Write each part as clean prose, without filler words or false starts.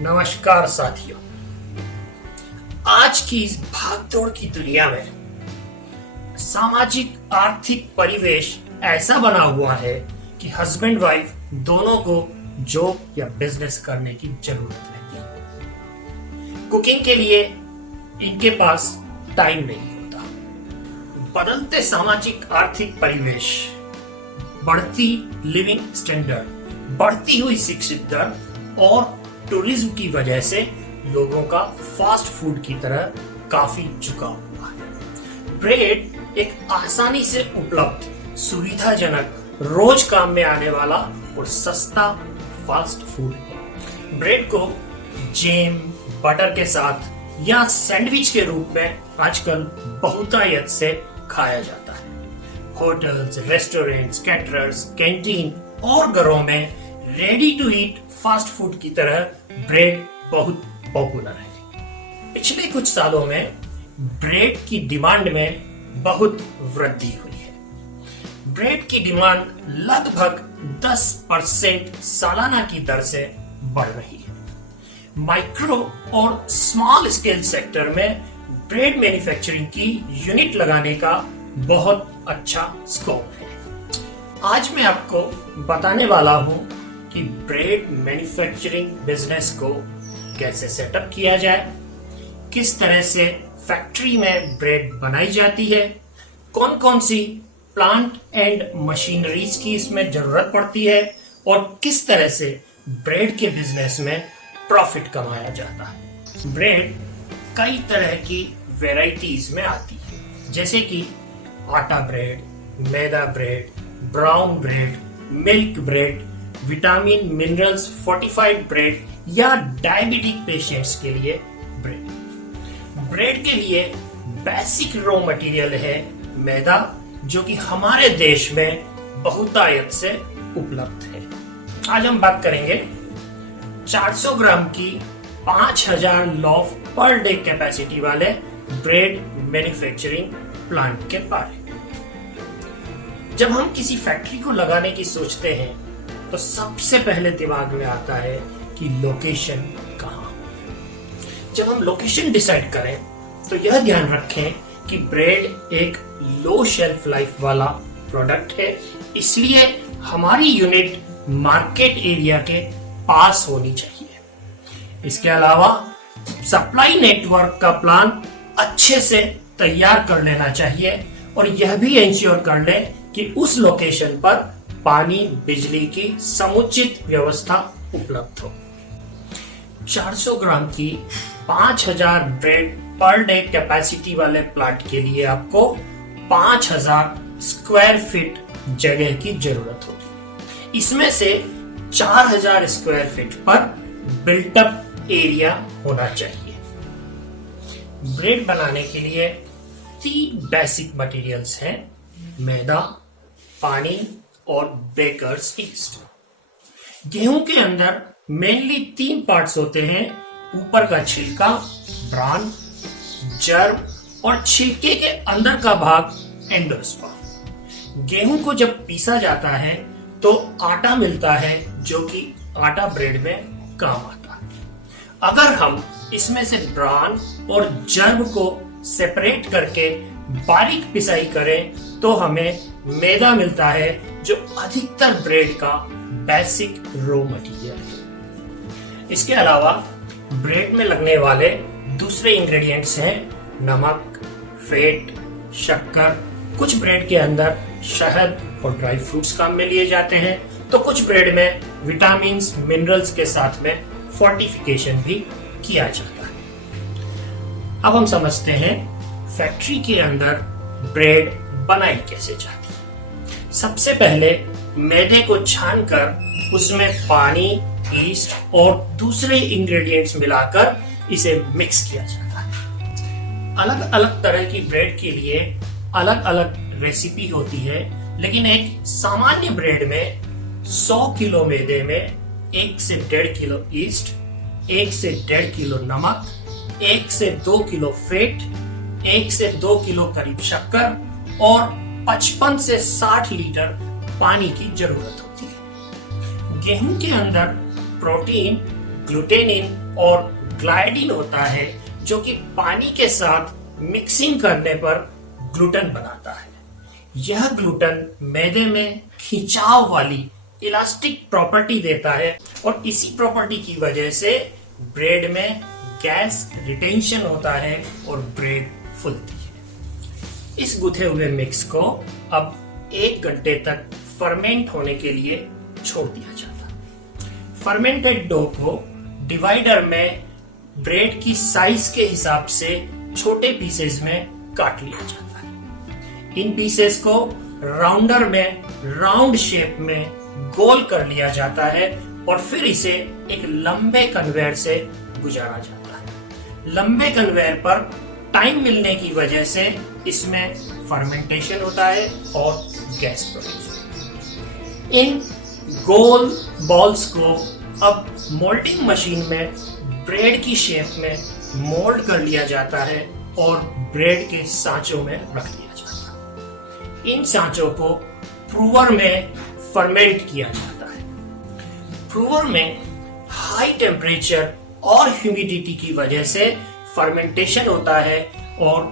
नमस्कार साथियों। आज की इस भागदौड़ की दुनिया में सामाजिक आर्थिक परिवेश ऐसा बना हुआ है कि हस्बैंड वाइफ दोनों को जॉब या बिजनेस करने की जरूरत रहती है। कुकिंग के लिए इनके पास टाइम नहीं होता। बदलते सामाजिक आर्थिक परिवेश, बढ़ती लिविंग स्टैंडर्ड, बढ़ती हुई शिक्षित दर और टूरिज्म की वजह से लोगों का फास्ट फूड की तरह काफी झुकाव हुआ है। ब्रेड एक आसानी से उपलब्ध, सुविधाजनक, रोज काम में आने वाला और सस्ता फास्ट फूड है। ब्रेड को जैम, बटर के साथ या सैंडविच के रूप में आजकल बहुतायत से खाया जाता है। होटल्स, रेस्टोरेंट्स, कैटरर्स, कैंटीन और घरों में ready to eat fast food की तरह ब्रेड बहुत पॉपुलर है। पिछले कुछ सालों में ब्रेड की डिमांड में बहुत वृद्धि हुई है। ब्रेड की डिमांड लगभग 10% सालाना की दर से बढ़ रही है। माइक्रो और स्मॉल स्केल सेक्टर में ब्रेड मैन्युफैक्चरिंग की यूनिट लगाने का बहुत अच्छा स्कोप है। आज मैं आपको बताने वाला हूं कि ब्रेड मैन्युफैक्चरिंग बिजनेस को कैसे सेटअप किया जाए, किस तरह से फैक्ट्री में ब्रेड बनाई जाती है, कौन कौन सी प्लांट एंड मशीनरीज की इसमें जरूरत पड़ती है और किस तरह से ब्रेड के बिजनेस में प्रॉफिट कमाया जाता है। ब्रेड कई तरह की वेराइटीज में आती है, जैसे कि atta bread, maida bread, brown bread, milk bread, vitamin minerals fortified bread या डायबिटिक पेशेंट्स के लिए ब्रेड। ब्रेड के लिए बेसिक रॉ मटेरियल है मैदा, जो कि हमारे देश में बहुतायत से उपलब्ध है। आज हम बात करेंगे 400 ग्राम की 5000 लॉफ पर डे कैपेसिटी वाले ब्रेड मैन्युफैक्चरिंग प्लांट के बारे में। जब हम किसी फैक्ट्री को लगाने की सोचते हैं तो सबसे पहले दिमाग में आता है कि लोकेशन कहाँ। जब हम लोकेशन डिसाइड करें तो यह ध्यान रखें कि ब्रेड एक लो शेल्फ लाइफ वाला प्रोडक्ट है, इसलिए हमारी यूनिट मार्केट एरिया के पास होनी चाहिए। इसके अलावा सप्लाई नेटवर्क का प्लान अच्छे से तैयार कर लेना चाहिए और यह भी इंश्योर कर ले कि उस लोकेशन पर पानी, बिजली की समुचित व्यवस्था उपलब्ध हो। 400 ग्राम की 5000 ब्रेड पर डे कैपेसिटी वाले प्लांट के लिए आपको 5000 स्क्वायर फीट जगह की जरूरत होगी। इसमें से 4000 स्क्वायर फीट पर बिल्टअप एरिया होना चाहिए। ब्रेड बनाने के लिए 3 बेसिक मटेरियल्स हैं: मैदा, पानी और बेकर्स ईस्ट। गेहूं के अंदर मेनली 3 पार्ट्स होते हैं: ऊपर का छिलका, ब्रान, जर्म और छिलके के अंदर का भाग एंडोस्पर्म। गेहूं को जब पीसा जाता है तो आटा मिलता है, जो कि आटा ब्रेड में काम आता है। अगर हम इसमें से ब्रान और जर्म को सेपरेट करके बारीक पिसाई करें तो हमें मैदा मिलता है, जो अधिकतर ब्रेड का बेसिक रॉ मटेरियल है। इसके अलावा ब्रेड में लगने वाले दूसरे इंग्रेडिएंट्स हैं नमक, फैट, शक्कर। कुछ ब्रेड के अंदर शहद और ड्राई फ्रूट्स काम में लिए जाते हैं, तो कुछ ब्रेड में विटामिन मिनरल्स के साथ में फोर्टिफिकेशन भी किया जाता है। अब हम समझते हैं फैक्ट्री के अंदर ब्रेड बनाई कैसे जाती है। सबसे पहले मैदे को छानकर उसमें पानी, ईस्ट और दूसरे इंग्रेडिएंट्स मिलाकर इसे मिक्स किया जाता है। अलग अलग तरह की ब्रेड के लिए अलग अलग रेसिपी होती है, लेकिन एक सामान्य ब्रेड में 100 किलो मैदे में 1 से 1.5 किलो ईस्ट, 1 से 1.5 किलो नमक, 1 से 2 किलो फैट, 1 से 2 किलो करीब शक्कर और 55 से 60 लीटर पानी की जरूरत होती है। गेहूं के अंदर प्रोटीन ग्लूटेनिन और ग्लाइडिन होता है जो कि पानी के साथ मिक्सिंग करने पर ग्लूटन बनाता है। यह ग्लूटन मैदे में खिंचाव वाली इलास्टिक प्रॉपर्टी देता है और इसी प्रॉपर्टी की वजह से ब्रेड में गैस रिटेंशन होता है और ब्रेड फूलती है। इस गुथे हुए मिक्स को अब 1 घंटे तक फर्मेंट होने के लिए छोड़ दिया जाता है। फर्मेंटेड डो को डिवाइडर में ब्रेड की साइज के हिसाब से छोटे पीसेस में काट लिया जाता है। इन पीसेस को राउंडर में राउंड शेप में गोल कर लिया जाता है और फिर इसे एक लंबे कन्वेयर से गुजारा जाता है। लंबे कन्वेयर पर टाइम मिलने की वजह से इसमें फर्मेंटेशन होता है और गैस प्रोड्यूस होती है। इन गोल बॉल्स को अब मोल्डिंग मशीन में ब्रेड की शेप में मोल्ड कर लिया जाता है और ब्रेड के सांचों में रख दिया जाता है। इन सांचों को प्रूवर में फर्मेंट किया जाता है। प्रूवर में हाई टेम्परेचर और ह्यूमिडिटी की वजह से फर्मेंटेशन होता है और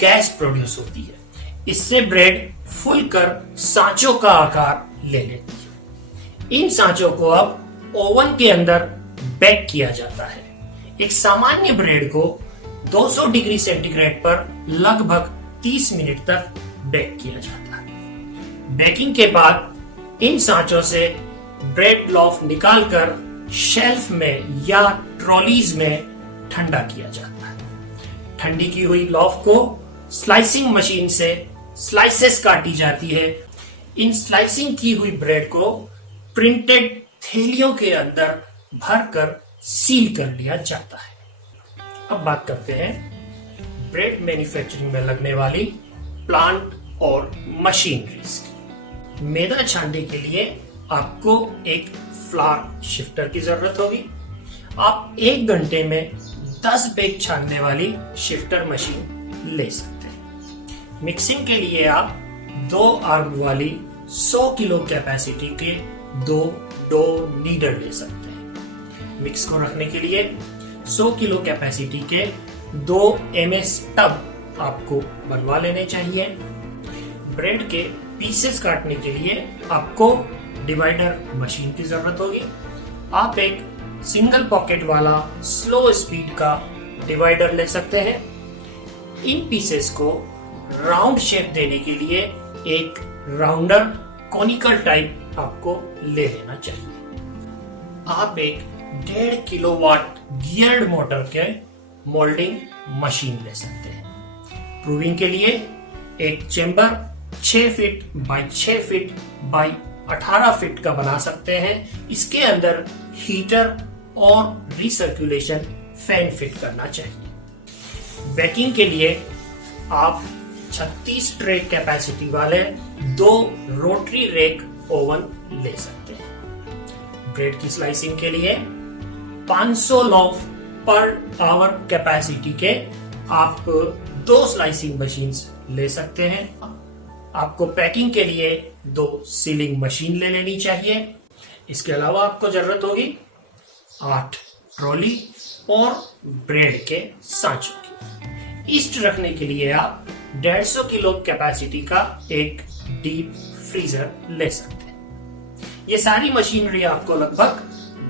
गैस प्रोड्यूस होती है। इससे ब्रेड फूलकर सांचों का आकार ले लेती है। इन सांचों को अब ओवन के अंदर बेक किया जाता है। एक सामान्य ब्रेड को 200 डिग्री सेंटीग्रेड पर लगभग 30 मिनट तक बेक किया जाता है। बेकिंग के बाद इन सांचों से ब्रेड लॉफ निकालकर शेल्फ में या ट्रॉलीज में ठंडा किया जाता है। ठंडी की हुई लॉफ को स्लाइसिंग मशीन से स्लाइसेस काटी जाती है। इन स्लाइसिंग की हुई ब्रेड को प्रिंटेड थैलियों के अंदर भरकर सील कर लिया जाता है। अब बात करते हैं ब्रेड मैन्युफैक्चरिंग में लगने वाली प्लांट और मशीनरीज की। मैदा छानने के लिए आपको एक फ्लावर शिफ्टर की जरूरत होगी। आप 1 घंटे में 10 बैग छानने वाली शिफ्टर मशीन ले सकते हैं। मिक्सिंग के लिए आप 2 आर्म वाली 100 किलो कैपेसिटी के 2 डो नीडर ले सकते हैं। मिक्स को रखने के लिए 100 किलो कैपेसिटी के 2 MS टब आपको बनवा लेने चाहिए। ब्रेड के पीसेस काटने के लिए आपको डिवाइडर मशीन की जरूरत होगी। आप एक सिंगल पॉकेट वाला स्लो स्पीड का डिवाइडर ले सकते हैं। इन पीसेस को राउंड शेप देने के लिए एक राउंडर कॉनिकल टाइप आपको ले लेना चाहिए। आप एक 1.5 किलोवाट गियर्ड मोटर के मोल्डिंग मशीन ले सकते हैं। प्रूविंग के लिए एक chamber 6 feet by 6 feet by 18 feet का बना सकते हैं। इसके अंदर हीटर और रिसर्कुलेशन फैन फिट करना चाहिए। बेकिंग के लिए आप 36 ट्रे कैपेसिटी वाले 2 रोटरी रेक ओवन ले सकते हैं। ब्रेड की स्लाइसिंग के लिए 500 लॉफ पर आवर कैपेसिटी के आप 2 स्लाइसिंग मशीन्स ले सकते हैं। आपको पैकिंग के लिए 2 सीलिंग मशीन ले लेनी चाहिए। इसके अलावा आपको जरूरत होगी 8 ट्रॉली और ब्रेड के सांचों की। ईस्ट रखने के लिए आप 150 किलो कैपेसिटी का एक डीप फ्रीजर ले सकते हैं। ये सारी मशीनरी आपको लगभग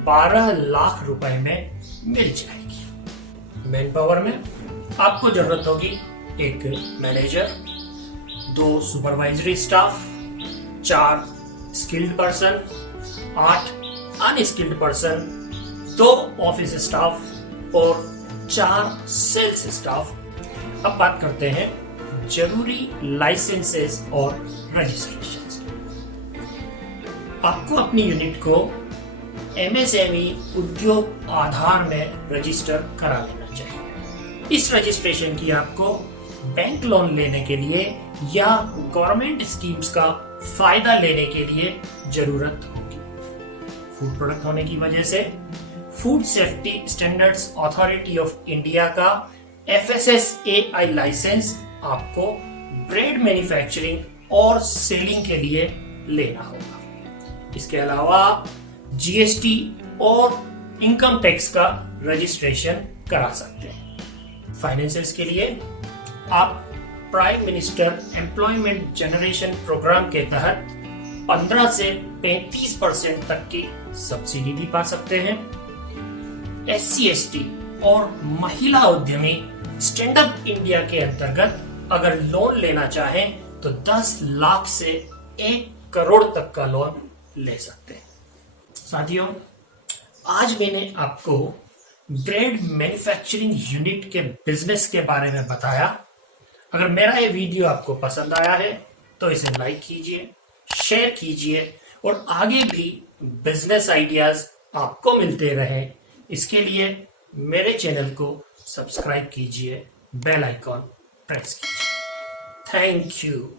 12 लाख रुपए में मिल जाएगी। मैन पावर में आपको जरूरत होगी एक manager, 2 supervisory staff, 4 skilled person, 8 unskilled person, 2 office staff और 4 सेल्स स्टाफ। अब बात करते हैं जरूरी लाइसेंसेस और रजिस्ट्रेशंस। आपको अपनी यूनिट को MSME उद्योग आधार में रजिस्टर करा लेना चाहिए। इस रजिस्ट्रेशन की आपको बैंक लोन लेने के लिए या गवर्नमेंट स्कीम्स का फायदा लेने के लिए जरूरत होगी। फूड प्रोडक्ट होने की वजह से food safety standards authority of India का FSSAI लाइसेंस आपको ब्रेड मैन्युफैक्चरिंग और सेलिंग के लिए लेना होगा। इसके अलावा GST और इनकम टैक्स का रजिस्ट्रेशन करा सकते हैं। फाइनेंसियर्स के लिए आप prime minister employment generation programme के तहत 15 से 35% तक की सब्सिडी भी पा सकते हैं। SC/ST और महिला उद्यमी स्टैंड अप इंडिया के अंतर्गत अगर लोन लेना चाहें तो 10 लाख से 1 करोड़ तक का लोन ले सकते हैं। साथियों, आज मैंने आपको ब्रेड मैन्युफैक्चरिंग यूनिट के बिजनेस के बारे में बताया। अगर मेरा ये वीडियो आपको पसंद आया है तो इसे लाइक कीजिए, शेयर कीजिए और आगे भी बिजनेस आइडियाज आपको मिलते रहे, इसके लिए मेरे चैनल को सब्सक्राइब कीजिए, बेल आइकॉन प्रेस कीजिए। Thank you.